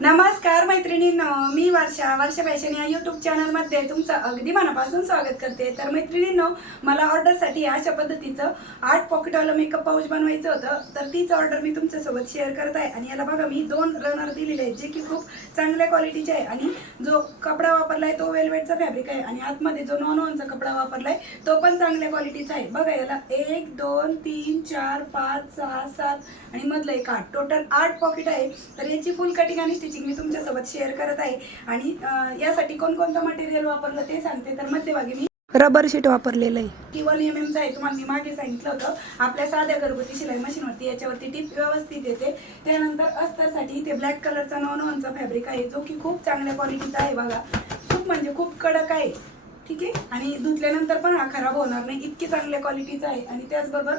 नमस्कार मैत्रिणींनो, मी वर्षा फॅशन या यूट्यूब चॅनलमध्ये तुमचं अगदी मनापासून स्वागत करते। तर मैत्रिणींनो, मला ऑर्डरसाठी अशा पद्धतीचं 8 पॉकेटवालं मेकअप पाऊच बनवायचं होतं, तर तीच ऑर्डर मी तुमच्यासोबत शेअर करत आहे। आणि याला बघा मी 2 रनर दिलेले आहेत, जे की खूप चांगल्या क्वालिटीचे आहे। आणि जो कपडा वापरलाय तो वेलवेटचा फॅब्रिक आहे, आणि आतमध्ये जो नॉनचा कपडा वापरलाय तो पण चांगल्या क्वालिटीचा आहे। बघा याला 1 2 3 4 5 6 7 आणि मधलं एक 8, टोटल 8 पॉकेट आहे। तर याची फुल कटिंग आणि स्टिचिंग मी तुमच्यासोबत शेअर करत आहे। आणि यासाठी कोणकोणतं मटेरियल वापरलं ते सांगते। तर मध्यभागी मी रबर शीट वापरलेलं आहे, की 1 mm आहे। तुम्हाला मी मागे सांगितलं होतं आपल्या साध्या घरगुती शिलाई मशीनवरती याच्यावरती टिप व्यवस्थित येते। त्यानंतर अस्तरसाठी इथे ब्लॅक कलरचा नॉनचा फॅब्रिक आहे, जो की खूप चांगल्या क्वालिटीचा आहे। बघा खूप म्हणजे खूप कडक आहे, ठीक आहे। आणि धुतल्यानंतर पण हा खराब होणार नाही, इतकी चांगल्या क्वालिटीचा आहे। आणि त्याचबरोबर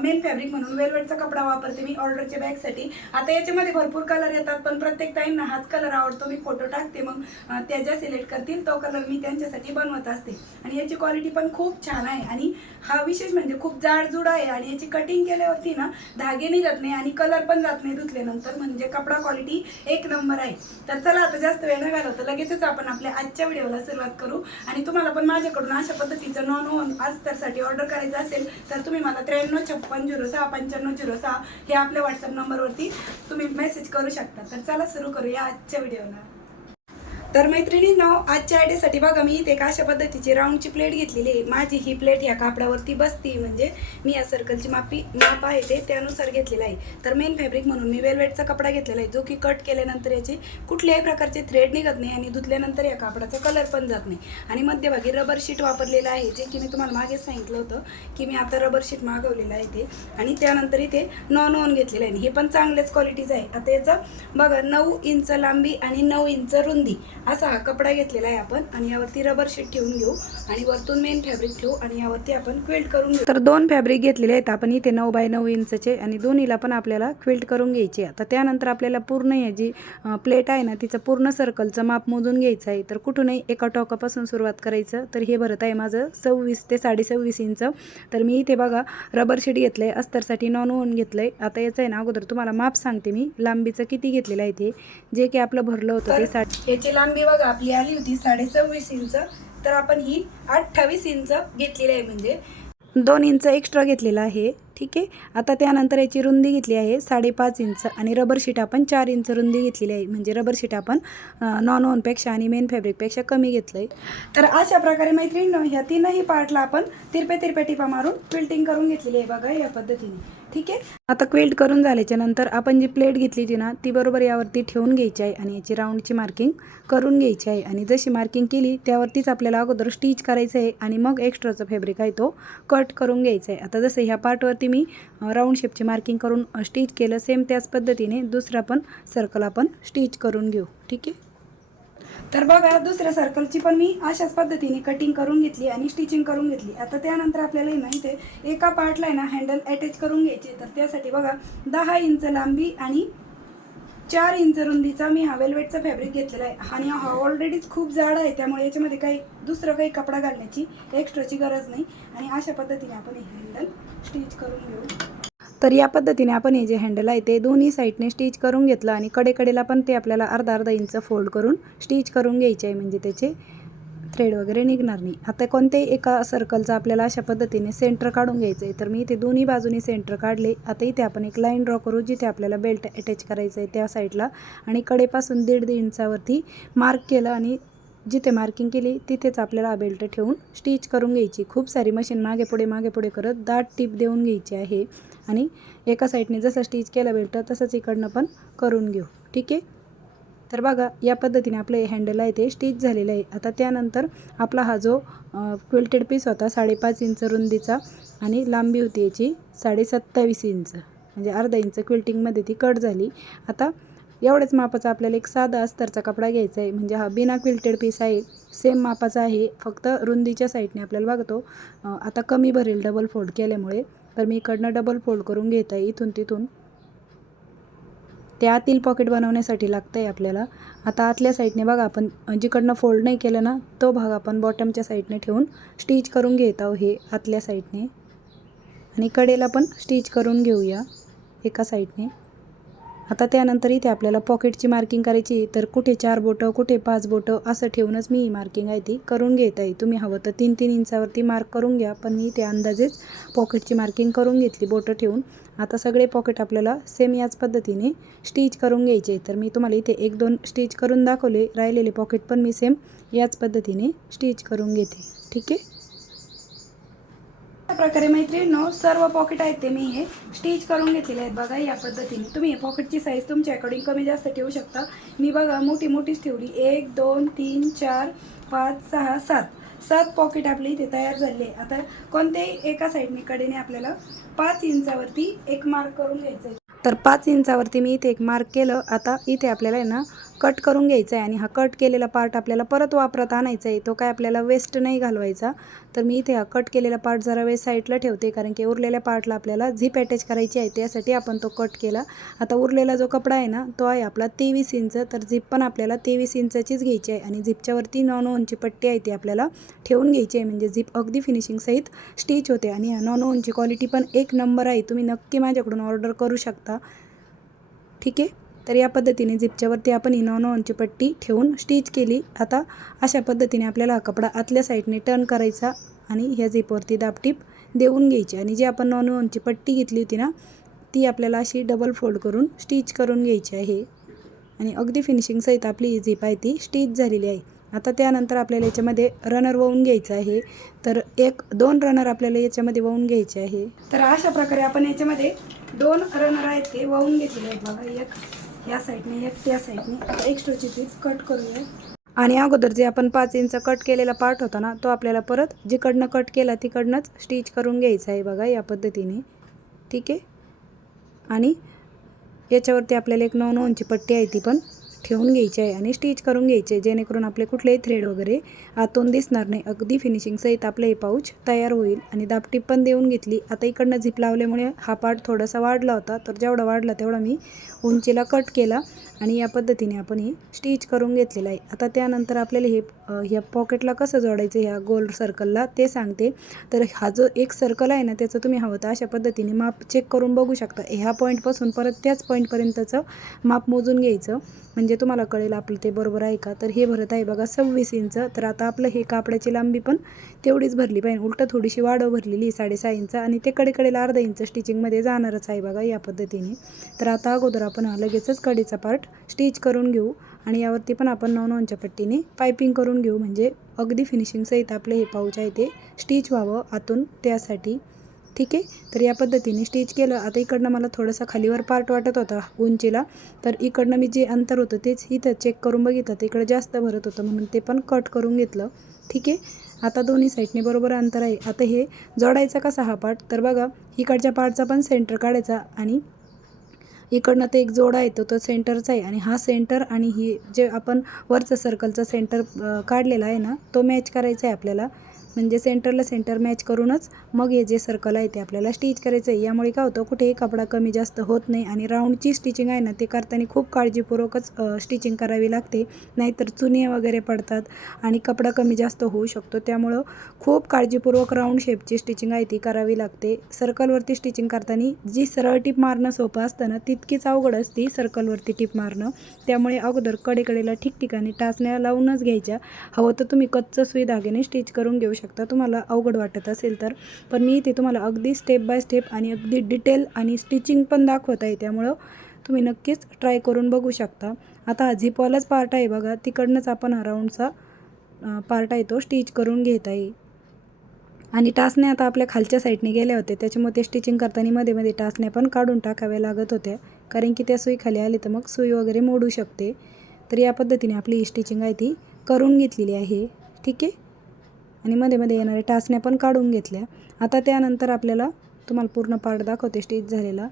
मेन फॅब्रिक म्हणून वेलवेटचा कपडा वापरते मी ऑर्डरच्या बॅगसाठी। आता याच्यामध्ये भरपूर कलर येतात, पण प्रत्येक ताईंना हाच कलर आवडतो। मी फोटो टाकते, मग त्या ज्या सिलेक्ट करतील तो कलर मी त्यांच्यासाठी बनवत असते। आणि याची क्वालिटी पण खूप छान आहे, आणि हा विशेष म्हणजे खूप जाडजूड आहे। आणि याची कटिंग केल्यावरती ना धागे निघत नाही आणि कलर पण जात नाही धुतल्यानंतर, म्हणजे कपडा क्वालिटी एक नंबर आहे। तर चला आता जास्त वेळ न घालवता लगेचच आपण आपल्या आजच्या व्हिडिओला सुरुवात करू। आणि तुम्हाला पण माझ्याकडून अशा पद्धतीचं नॉन अस्तरसाठी ऑर्डर करायचं असेल तर तुम्ही मला 9356069506 हे आपल्या व्हॉट्सअप नंबरवरती तुम्ही मेसेज करू शकता। तर चला सुरू करूया आजच्या व्हिडिओला। तर मैत्रिणींनो, आजच्या आयडियासाठी बघा मी इथे अशा पद्धतीची राऊंडची प्लेट घेतलेली आहे। माझी ही प्लेट या कापडावरती बसती, म्हणजे मी या सर्कलची माप आहे ते त्यानुसार घेतलेलं आहे। तर मेन फॅब्रिक म्हणून मी वेलवेटचा कपडा घेतलेला आहे, जो की कट केल्यानंतर याचे कुठल्याही प्रकारचे थ्रेड निघत नाही आणि धुतल्यानंतर या कापडाचा कलर पण जात नाही। आणि मध्यभागी रबर शीट वापरलेलं आहे, जे की मी तुम्हाला मागेच सांगितलं होतं की मी आता रबर शीट मागवलेलं आहे ते। आणि त्यानंतर इथे नॉन घेतलेलं आहे, हे पण चांगल्याच क्वालिटीचं आहे। आता याचं बघा 9 इंच लांबी आणि 9 इंच रुंदी असा हा कपडा घेतलेला आहे आपण। आणि यावरती रबर शीट ठेवून घेऊ आणि वरतून मेन फॅब्रिक ठेवू आणि यावरती आपण क्विल्ट करून घेऊ। तर 2 फॅब्रिक घेतलेले आहेत आपण इथे 9 बाय 9 इंचचे, आणि दोन्हीला पण आपल्याला क्विल्ट करून घ्यायचे। आता त्यानंतर आपल्याला पूर्ण ही जी प्लेट आहे ना तिचं पूर्ण सर्कलचं माप मोजून घ्यायचं आहे। तर कुठूनही एका टोकापासून सुरुवात करायचं। तर हे भरत आहे माझं 26 ते 26.5 इंच। तर मी इथे बघा रबर शीट घेतलंय, अस्तरसाठी नॉन घेतलंय। आता याचं आहे ना अगोदर तुम्हाला माप सांगते मी लांबीचं किती घेतलेलं आहे ते, जे की आपलं भरलं होतं ते याची लांबी बघा आपली आली होती 26.5 इंच। तर आपण ही 28 इंच घेतलेली आहे, म्हणजे 2 इंच एक्स्ट्रा घेतलेला आहे, ठीक आहे। आता त्यानंतर याची रुंदी घेतली आहे 5.5 इंच, आणि रबर शीट आपण 4 इंच रुंदी घेतलेली आहे, म्हणजे रबर शीट आपण नॉनपेक्षा आणि मेन फॅब्रिकपेक्षा कमी घेतलं आहे। तर अशा प्रकारे मैत्रिणींनो, ह्या तीनही पार्टला आपण तिरप्या टिपा मारून क्विल्टिंग करून घेतलेली आहे बघा या पद्धतीने, ठीक आहे। आता क्विल्ट करून झाल्याच्या नंतर आपण जी प्लेट घेतली होती ना ती बरोबर यावरती ठेवून घ्यायची आहे, आणि याची राऊंडची मार्किंग करून घ्यायची आहे। आणि जशी मार्किंग केली त्यावरतीच आपल्याला अगोदर स्टिच करायचं आहे, आणि मग एक्स्ट्राचा फॅब्रिक आहे तो कट करून घ्यायचा आहे। आता जसं ह्या पार्टवरती मी राऊंड शेपची मार्किंग करून स्टिच केलं, सेम त्याच पद्धतीने दुसरा पण सर्कल आपण स्टिच करून घेऊ, ठीक आहे। तर बघा दुसऱ्या सर्कलची पण मी अशाच पद्धतीने कटिंग करून घेतली आणि स्टिचिंग करून घेतली। आता त्यानंतर आपल्याला माहिती आहे एका पार्टला आहे ना हँडल अटॅच करून घ्यायचे। तर त्यासाठी बघा 10 इंच लांबी आणि 4 इंच रुंदीचा मी हा वेलवेटचा फॅब्रिक घेतलेला आहे, आणि हा ऑलरेडीच खूप जाड आहे, त्यामुळे याच्यामध्ये दुसरं काही कपडा घालण्याची एक्स्ट्राची गरज नाही। आणि अशा पद्धतीने आपण हे हँडल स्टिच करून घेऊ। तर या पद्धतीने आपण हे जे हँडल आहे ते दोन्ही साईडने स्टिच करून घेतलं, आणि कडेला पण ते आपल्याला अर्धा इंच फोल्ड करून स्टिच करून घ्यायचे आहे, म्हणजे त्याचे थ्रेड वगैरे निघणार नाही। आता कोणत्याही एका सर्कलचा आपल्याला अशा पद्धतीने सेंटर काढून घ्यायचं आहे। तर मी इथे दोन्ही बाजूनी सेंटर काढले। आता इथे आपण एक लाईन ड्रॉ करू, जिथे आपल्याला बेल्ट अटॅच करायचं आहे त्या साईडला, आणि कडेपासून 1.5 इंचावरती मार्क केलं, आणि जिथे मार्किंग केली तिथेच आपल्याला बेल्ट ठेवून स्टिच करून घ्यायची। खूप सारी मशीन मागे पुढे करत दाट टिप देऊन घ्यायची आहे, आणि एका साईडने जसं स्टिच केलं बेल्ट तसंच इकडनं पण करून घेऊ, ठीक आहे। तर बघा या पद्धतीने आपलं हे हँडल आहे ते स्टिच झालेलं आहे। आता त्यानंतर आपला हा जो क्विल्टेड पीस होता 5.5 इंच रुंदीचा, आणि लांबी होती याची 27.5 इंच, म्हणजे अर्धा इंच क्विल्टिंगमध्ये ती कट झाली। आता एवढ्याच मापाचा आपल्याला एक साधा अस्तरचा कपडा घ्यायचा आहे, म्हणजे हा बिना क्विल्टेड पीस आहे, सेम मापाचा आहे, फक्त रुंदीच्या साईडने आपल्याला बघतो आता कमी भरेल डबल फोल्ड केल्यामुळे। तर मी इकडनं डबल फोल्ड करून घेत आहे, इथून तिथून त्या आतील पॉकेट बनवण्यासाठी लागतं आहे आपल्याला। आता आतल्या साईडने बघा आपण जिकडनं फोल्ड नाही केलं ना तो भाग आपण बॉटमच्या साईडने ठेवून स्टिच करून घेत आहोत हे आतल्या साईडने, आणि कडेला पण स्टिच करून घेऊया एका साईडने। आता त्यानंतर इथे आपल्याला पॉकेटची मार्किंग करायची, तर कुठे 4 बोटं कुठे 5 बोटं असं ठेवूनच मी ही मार्किंग आहे ती करून घेत आहे. तुम्ही हवं तर 3-3 इंचावरती मार्क करून घ्या, पण मी ते अंदाजेच पॉकेटची मार्किंग करून घेतली बोटं ठेवून. आता सगळे पॉकेट आपल्याला सेम याच पद्धतीने स्टिच करून घ्यायचे. तर मी तुम्हाला इथे 1-2 स्टिच करून दाखवले, राहिलेले पॉकेट पण मी सेम याच पद्धतीने स्टिच करून घेते. ठीक आहे. अशा प्रकारे मैत्रिणींनो सर्व पॉकेट आहेत ते मी हे स्टिच करून घेतलेले आहेत बघा. या पद्धतीने तुम्ही हे पॉकेटची साईज तुमच्या अकॉर्डिंग कमी जास्त ठेवू शकता. मी बघा मोठी मोठीच ठेवली. 1 2 3 4 5 6 7 पॉकेट आपले इथे तयार झाले. आता कोणत्याही एका साईडने कडेने आपल्याला 5 इंचावरती एक मार्क करून घ्यायचा आहे. तर 5 इंचावरती मी इथे एक मार्क केलं. आता इथे आपल्याला आहे ना कट करून घ्यायचा आहे आणि हा कट केलेला पार्ट आपल्याला परत वापरात आणायचा आहे. तो काय आपल्याला वेस्ट नाही घालवायचा. तर मी इथे हा कट केलेला पार्ट जरा वेळ साईडला ठेवते, कारण की उरलेल्या पार्टला आपल्याला झिप अटॅच करायची आहे, त्यासाठी आपण तो कट केला. आता उरलेला जो कपडा आहे ना तो आहे आपला 23 इंच. तर झिप पण आपल्याला 23 इंचाचीच घ्यायची आहे आणि झिपच्या वरती 9 इंची पट्टी आहे ती आपल्याला ठेवून घ्यायची आहे, म्हणजे झिप अगदी फिनिशिंग सहित स्टिच होते. आणि 9 इंची क्वालिटी पण एक नंबर आहे. तुम्ही नक्की माझ्याकडून ऑर्डर करू शकता. ठीक आहे. तर या पद्धतीने झिपच्यावरती आपण ही 9 इंची पट्टी ठेवून स्टिच केली. आता अशा पद्धतीने आपल्याला हा कपडा आतल्या साईडने टर्न करायचा आणि ह्या झिपवरती दाबटीप देऊन घ्यायची. आणि जी आपण 9 इंची पट्टी घेतली होती ना ती आपल्याला अशी डबल फोल्ड करून स्टिच करून घ्यायची आहे. आणि अगदी फिनिशिंग सहित आपली ही झिप आहे ती स्टिच झालेली आहे. आता त्यानंतर आपल्याला याच्यामध्ये रनर वळून घ्यायचं आहे. तर 1-2 रनर आपल्याला याच्यामध्ये वळून घ्यायचे आहे. तर अशा प्रकारे आपण याच्यामध्ये 2 रनर आहेत ते वळून घेतलेले आहेत बघा. एक या साईडने एक त्या साईडने. आता एक्स्ट्राची झिप कट करूया. आणि अगोदर जे आपण 5 इंच कट केलेला पार्ट होता ना तो आपल्याला परत जिकडनं कट केला तिकडनंच स्टिच करून घ्यायचा आहे बघा या पद्धतीने. ठीक आहे. आणि याच्यावरती आपल्याला एक 9 इंची पट्टी आहे ती पण ठेवून घ्यायची आहे आणि स्टिच करून घ्यायचे, जेणेकरून आपले कुठलेही थ्रेड वगैरे आतून दिसणार नाही. अगदी फिनिशिंग सहित आपलं हे पाऊच तयार होईल. आणि दाबटीप पण देऊन घेतली. आता इकडनं झिप लावल्यामुळे हा पार्ट थोडासा वाढला होता, तर जेवढा वाढला तेवढा मी उंचीला कट केला आणि या पद्धतीने आपण हे स्टिच करून घेतलेलं आहे. आता त्यानंतर आपल्याला हे ह्या पॉकेटला कसं जोडायचं ह्या गोल सर्कलला ते सांगते. तर हा जो एक सर्कल आहे ना त्याचं तुम्ही हवं तर अशा पद्धतीने माप चेक करून बघू शकता. ह्या पॉईंटपासून परत त्याच पॉईंटपर्यंतचं माप मोजून घ्यायचं, म्हणजे तुम्हाला कळेल आपलं ते बरोबर आहे का. तर हे भरत आहे बघा 26 इंच. तर आता आपलं हे कापडाची लांबी पण तेवढीच भरली पाहिजे, उलटं थोडीशी वाढव भरलेली 6.5 इंच. आणि ते कडेला अर्धा इंच स्टिचिंगमध्ये जाणारच आहे बघा या पद्धतीने. तर आता अगोदर आपण लगेचच कडेचा पार्ट स्टिच करून घेऊ आणि यावरती पण आपण 9 इंच पट्टीने पायपिंग करून घेऊ, म्हणजे अगदी फिनिशिंग सहित आपले हे पाऊच आहे ते स्टिच व्हावं आतून त्यासाठी. ठीक आहे. तर या पद्धतीने स्टिच केलं. आता इकडनं मला थोडासा खालीवर पार्ट वाटत होता उंचीला, तर इकडनं मी जे अंतर होतं तेच इथं चेक करून बघितलं तर इकडं जास्त भरत होतं, म्हणून ते पण कट करून घेतलं. ठीक आहे. आता दोन्ही साईडने बरोबर अंतर आहे. आता हे जोडायचा कसा हा पार्ट, तर बघा इकडच्या पार्टचा पण सेंटर काढायचा आणि इकडनं ते एक जोडा येतो तो सेंटरचा आहे. आणि हा सेंटर आणि ही जे आपण वरचं सर्कलचा सेंटर काढलेला आहे ना तो मॅच करायचा आहे आपल्याला, म्हणजे सेंटरला सेंटर मॅच करूनच मग हे जे सर्कल आहे ते आपल्याला स्टिच करायचं आहे. यामुळे काय होतं कुठेही कपडा कमी जास्त होत नाही. आणि राऊंडची स्टिचिंग आहे ना ते करताना खूप काळजीपूर्वकच स्टिचिंग करावी लागते, नाहीतर चुने वगैरे पडतात आणि कपडा कमी जास्त होऊ शकतो. त्यामुळं खूप काळजीपूर्वक राऊंड शेपची स्टिचिंग आहे ती करावी लागते. सर्कलवरती स्टिचिंग करताना जी सरळ टिप मारणं सोपं असतं ना तितकीच अवघड असते सर्कलवरती टिप मारणं. त्यामुळे अगोदर कडेला ठिकठिकाणी टाचण्या लावूनच घ्यायच्या. हवं तर तुम्ही कच्चं सुई धाग्याने स्टिच करून घेऊ शकता तुम्हाला अवघड वाटत असेल तर. पण मी इथे तुम्हाला अगदी स्टेप बाय स्टेप आणि अगदी डिटेल आणि स्टिचिंग पण दाखवत आहे, त्यामुळं तुम्ही नक्कीच ट्राय करून बघू शकता. आता हा झिपवालाच पार्ट आहे बघा, तिकडनंच आपण हा राऊंडचा पार्ट आहे तो स्टिच करून घेत आहे. आणि टाचण्या आता आपल्या खालच्या साईडने गेल्या होत्या, त्याच्यामुळे ते स्टिचिंग करताना मध्ये मध्ये टाचण्या पण काढून टाकाव्या लागत होत्या, कारण की त्या सुई खाली आली तर मग सुई वगैरे मोडू शकते. तर या पद्धतीने आपली ही स्टिचिंग आहे ती करून घेतलेली आहे. ठीक आहे. आणि मध्ये मध्ये येणाऱ्या टाचण्या पण काढून घेतल्या. आता त्यानंतर आपल्याला तुम्हाला पूर्ण पार्ट दाखवते स्टिच झालेला.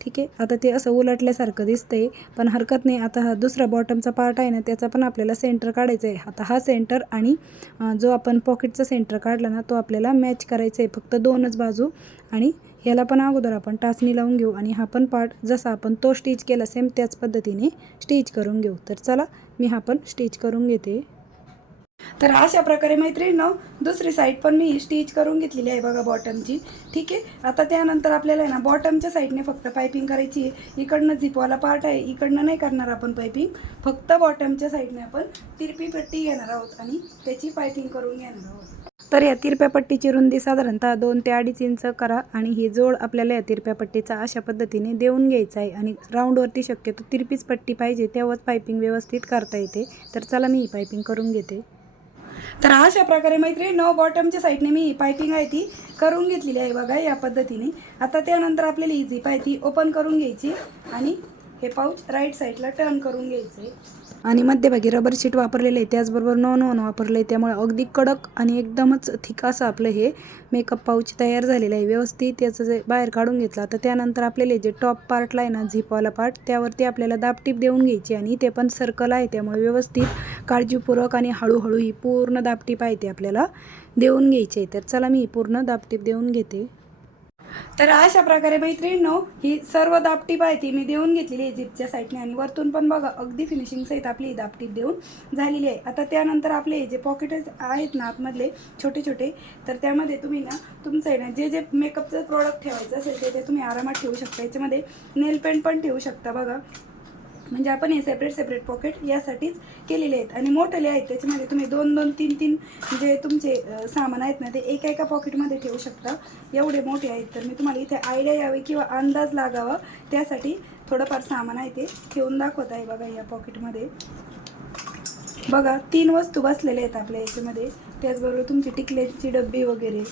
ठीक आहे. आता ते असं उलटल्यासारखं दिसतंय, पण हरकत नाही. आता हा दुसरा बॉटमचा पार्ट आहे ना त्याचा पण आपल्याला सेंटर काढायचा आहे. आता हा सेंटर आणि जो आपण पॉकेटचा सेंटर काढला ना तो आपल्याला मॅच करायचा आहे, फक्त 2च बाजू. आणि ह्याला पण अगोदर आपण टाचणी लावून घेऊ आणि हा पण पार्ट जसा आपण तो स्टिच केला सेम त्याच पद्धतीने स्टिच करून घेऊ. तर चला मी हा पण स्टिच करून घेते. तर अशा प्रकारे मैत्रिणींनो दुसरी साईड पण मी स्टिच करून घेतलेली आहे बघा बॉटमची. ठीक आहे. आता त्यानंतर आपल्याला आहे ना बॉटमच्या साईडने फक्त पायपिंग करायची आहे. इकडनं झिपवाला पार्ट आहे, इकडनं नाही करणार आपण पायपिंग, फक्त बॉटमच्या साईडने आपण तिरपी पट्टी घेणार आहोत आणि त्याची पायपिंग करून घेणार आहोत. तर या तिरप्या पट्टीची रुंदी साधारणतः 2 ते 2.5 इंच करा आणि ही जोड आपल्याला या तिरप्या पट्टीचा अशा पद्धतीने देऊन घ्यायचा आहे. आणि राऊंडवरती शक्यतो तिरपीच पट्टी पाहिजे, तेव्हाच पायपिंग व्यवस्थित करता येते. तर चला मी ही पायपिंग करून घेते. तर अशा प्रकारे मैत्रिणींनो बॉटमच्या साईडने मी ही पायपिंग आहे ती करून घेतलेली आहे बघा या पद्धतीने. आता त्यानंतर आपल्याला ही झिप आहे ती ओपन करून घ्यायची आणि हे पाऊच राईट साईडला टर्न करून घ्यायचं आहे. आणि मध्यभागी रबर शीट वापरलेलं आहे, त्याचबरोबर नॉन वापरलं आहे, त्यामुळे अगदी कडक आणि एकदमच थिक असं आपलं हे मेकअप पाऊच तयार झालेलं आहे. व्यवस्थित याचं जे बाहेर काढून घेतलं. तर त्यानंतर आपल्याला जे टॉप पार्टला आहे ना झिपवाला पार्ट, त्यावरती आपल्याला दाबटीप देऊन घ्यायची आणि ते पण सर्कल आहे, त्यामुळे व्यवस्थित काळजीपूर्वक आणि हळूहळू ही पूर्ण दाबटीप आहे ते आपल्याला देऊन घ्यायची आहे. तर चला मी ही पूर्ण दाबटीप देऊन घेते. तर अशा प्रकारे मैत्रिणींनो ही सर्व दाबटीप आहे ती मी देऊन घेतलेली आहे झिपच्या साईडने आणि वरतून पण बघा अगदी फिनिशिंग सहित आपली ही दाबटीप देऊन झालेली आहे. आता त्यानंतर आपले जे पॉकेट आहेत ना आतमधले छोटे छोटे, तर त्यामध्ये तुम्ही ना तुमचं आहे ना जे जे मेकअपचं प्रोडक्ट ठेवायचं असेल ते तुम्ही आरामात ठेवू शकता. याच्यामध्ये नेल पेंट पण ठेवू शकता बघा. म्हणजे आपण हे सेपरेट पॉकेट यासाठीच केलेले आहेत. आणि मोठे आहेत त्याच्यामध्ये तुम्ही 2-2, 3-3 जे तुमचे सामान आहेत ना ते एका पॉकेटमध्ये ठेवू शकता. एवढे मोठे आहेत. तर मी तुम्हाला इथे आयडिया यावी किंवा अंदाज लागावा त्यासाठी थोडंफार सामान आहे ते ठेवून दाखवत आहे बघा. या पॉकेटमध्ये बघा 3 वस्तू बसलेल्या आहेत आपल्या याच्यामध्ये. त्याचबरोबर तुमची टिकलेची डब्बी वगैरे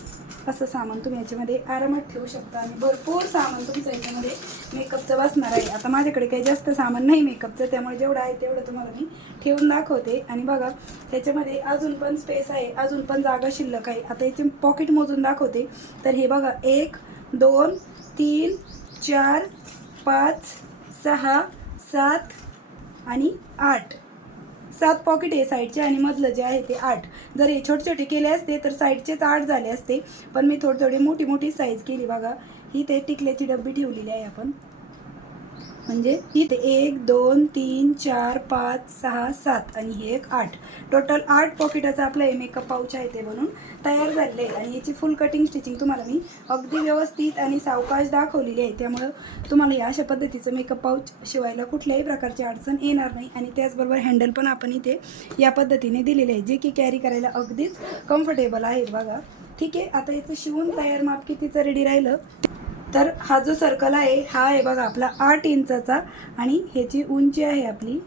असं सामान तुम्ही याच्यामध्ये आरामात ठेवू शकता. आणि भरपूर सामान तुमचं याच्यामध्ये मेकअपचं बसणार आहे. आता माझ्याकडे काही जास्त सामान नाही मेकअपचं, त्यामुळे जेवढं आहे तेवढं तुम्हाला मी ठेवून दाखवते. आणि बघा त्याच्यामध्ये अजून पण स्पेस आहे, अजून पण जागा शिल्लक आहे. आता याचे पॉकेट मोजून दाखवते. तर हे बघा 1, 2, 3, 4, 5, 6, 7 आणि 8. 7 पॉकेट आहे साईडचे आणि मधलं जे आहे ते 8. जर हे छोटे छोटे केले असते तर साईडचेच 8 झाले असते, पण मी थोडी मोठी साईज केली बघा. ही ते टिकल्याची डब्बी ठेवलेली आहे आपण. म्हणजे इथे 1, 2, 3, 4, 5, 6, 7 आणि हे एक 8. टोटल 8 पॉकेटाचं आपलं हे मेकअप पाऊच आहे ते बनून तयार झालेलं आहे. आणि याची फुल कटिंग स्टिचिंग तुम्हाला मी अगदी व्यवस्थित आणि सावकाश दाखवलेली आहे. त्यामुळं तुम्हाला या अशा पद्धतीचं मेकअप पाऊच शिवायला कुठल्याही प्रकारची अडचण येणार नाही. आणि त्याचबरोबर हँडल पण आपण इथे या पद्धतीने दिलेले आहे, जे की कॅरी करायला अगदीच कम्फर्टेबल आहेत बघा. ठीक आहे. आता याचं शिवून तयार माप कितीचं रेडी राहिलं. तर हा जो सर्कल आहे हा आहे बघा आपला 8 इंचाचा आणि ह्याची उंची आहे आपली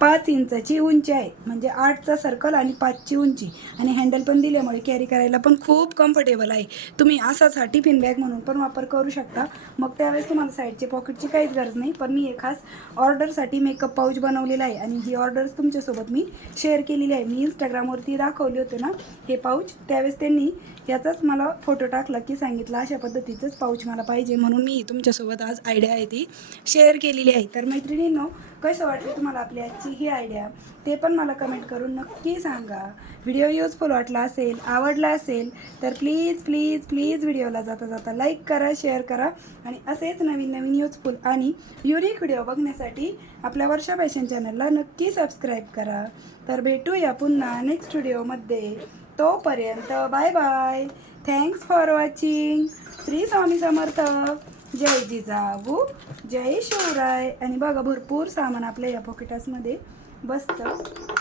5 इंचाची उंची आहे. म्हणजे 8चा सर्कल आणि 5ची उंची. आणि हँडल पण दिल्यामुळे कॅरी करायला पण खूप कम्फर्टेबल आहे. तुम्ही असाच हा टिफिन बॅग म्हणून पण वापर करू शकता. मग त्यावेळेस तुम्हाला साईडचे पॉकेटची काहीच गरज नाही. पण मी हे खास ऑर्डरसाठी मेकअप पाऊच बनवलेला आहे आणि ही ऑर्डर्स तुमच्यासोबत मी शेअर केलेली आहे. मी इंस्टाग्रामवरती दाखवले होते ना हे पाऊच, त्यावेळेस त्यांनी याचाच मला फोटो टाकला की सांगितलं अशा पद्धतीचंच पाऊच मला पाहिजे, म्हणून मी तुमच्यासोबत आज आयडिया आहे ती शेअर केलेली आहे. तर मैत्रिणींनो कसं वाटलं तुम्हाला आपली आजची ही आयडिया ते पण मला कमेंट करून नक्की सांगा. व्हिडिओ युजफुल वाटला असेल, आवडला असेल तर प्लीज व्हिडिओला जाता लाईक करा, शेअर करा. आणि असेच नवीन युजफुल आणि युनिक व्हिडिओ बघण्यासाठी आपल्या वर्षा फॅशन चॅनलला नक्की सबस्क्राईब करा. तर भेटूया पुन्हा नेक्स्ट व्हिडिओमध्ये. तोपर्यंत bye bye. Thanks for watching. Shri Swami Samarth. जय जिजाऊ, जय शिवराय. आणि बघा भरपूर सामान आपल्या या पॉकेटासमध्ये बसतं.